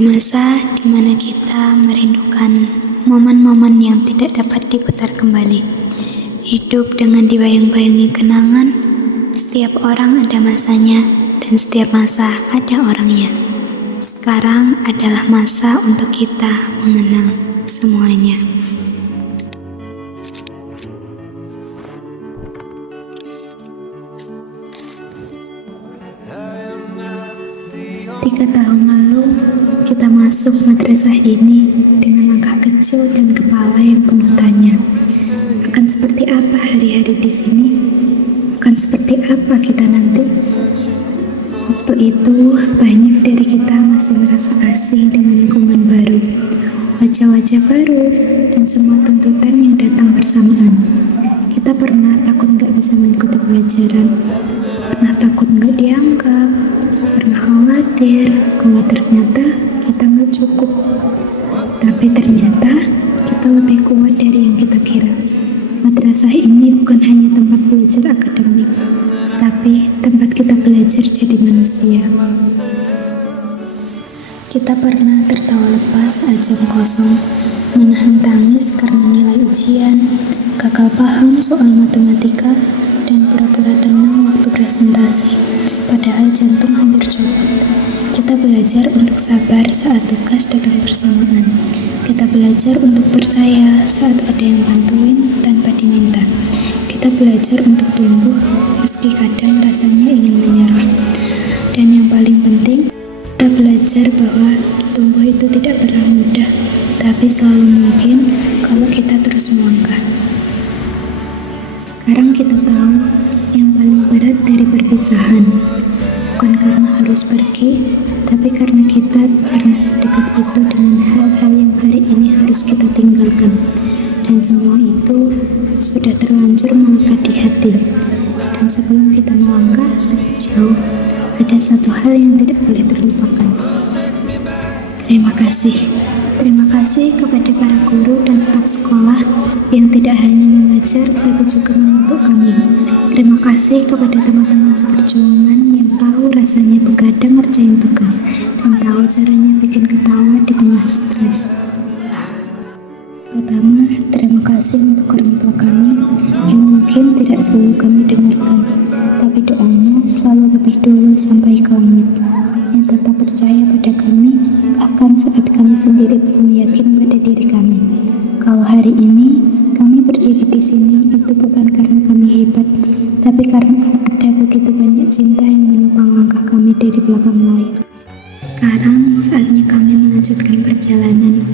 Ada masa di mana kita merindukan momen-momen yang tidak dapat diputar kembali. Hidup dengan dibayang-bayangi kenangan, setiap orang ada masanya dan setiap masa ada orangnya. Sekarang adalah masa untuk kita mengenang semuanya. Tiga tahun lalu, kita masuk madrasah ini dengan langkah kecil dan kepala yang penuh tanya. Akan seperti apa hari-hari di sini? Akan seperti apa kita nanti? Waktu itu, banyak dari kita masih merasa asing dengan lingkungan baru, wajah-wajah baru, dan semua tuntutan yang datang bersamaan. Kita pernah takut gak bisa mengikuti pelajaran, pernah takut gak dianggap, pernah khawatir kalau ternyata kita gak cukup. Tapi ternyata kita lebih kuat dari yang kita kira. Madrasah ini bukan hanya tempat belajar akademik, tapi tempat kita belajar jadi manusia. Kita pernah tertawa lepas saat jam kosong, menahan tangis karena nilai ujian, gagal paham soal matematika, dan pura-pura tenang waktu presentasi, padahal jantung hampir copot. Kita belajar untuk sabar saat tugas datang bersamaan. Kita belajar untuk percaya saat ada yang bantuin tanpa diminta. Kita belajar untuk tumbuh meski kadang rasanya ingin menyerah. Dan yang paling penting, kita belajar bahwa tumbuh itu tidak pernah mudah, tapi selalu mungkin kalau kita terus melangkah. Sekarang kita tahu yang paling berat dari perpisahan bukan karena harus pergi, tapi karena kita pernah sedekat itu dengan hal-hal yang hari ini harus kita tinggalkan. Dan semua itu sudah terlanjur melekat di hati. Dan sebelum kita melangkah lebih jauh, ada satu hal yang tidak boleh terlupakan. Terima kasih. Terima kasih kepada para guru dan staf sekolah yang tidak hanya mengajar tapi juga membentuk kami. Terima kasih kepada teman-teman seperjuangan yang tahu rasanya begadang ngerjain tugas dan tahu caranya bikin ketawa di tengah stres. Pertama, terima kasih untuk orang tua kami yang mungkin tidak selalu kami dengarkan, tapi doanya selalu lebih dulu sampai ke langit, yang tetap percaya pada kami bahkan saat kami sendiri belum yakin pada diri kami. Kalau hari ini kami berdiri di sini itu bukan karena kami hebat, tapi karena ada begitu banyak cinta yang menopang langkah kami dari belakang layar. Sekarang saatnya kami melanjutkan perjalanan.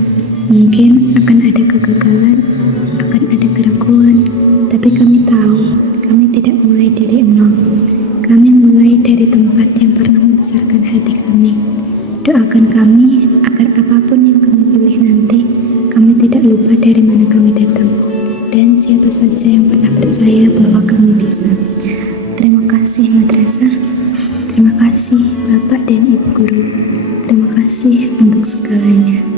Mungkin akan ada kegagalan, akan ada keraguan, tapi kami tahu kami tidak mulai dari nol. Kami mulai dari tempat yang pernah membesarkan hati kami. Doakan kami agar apapun yang kami pilih nanti, kami tidak lupa dari mana kami datang dan siapa saja yang pernah percaya bahwa kami bisa. Terima kasih madrasah, terima kasih Bapak dan Ibu guru, terima kasih untuk segalanya.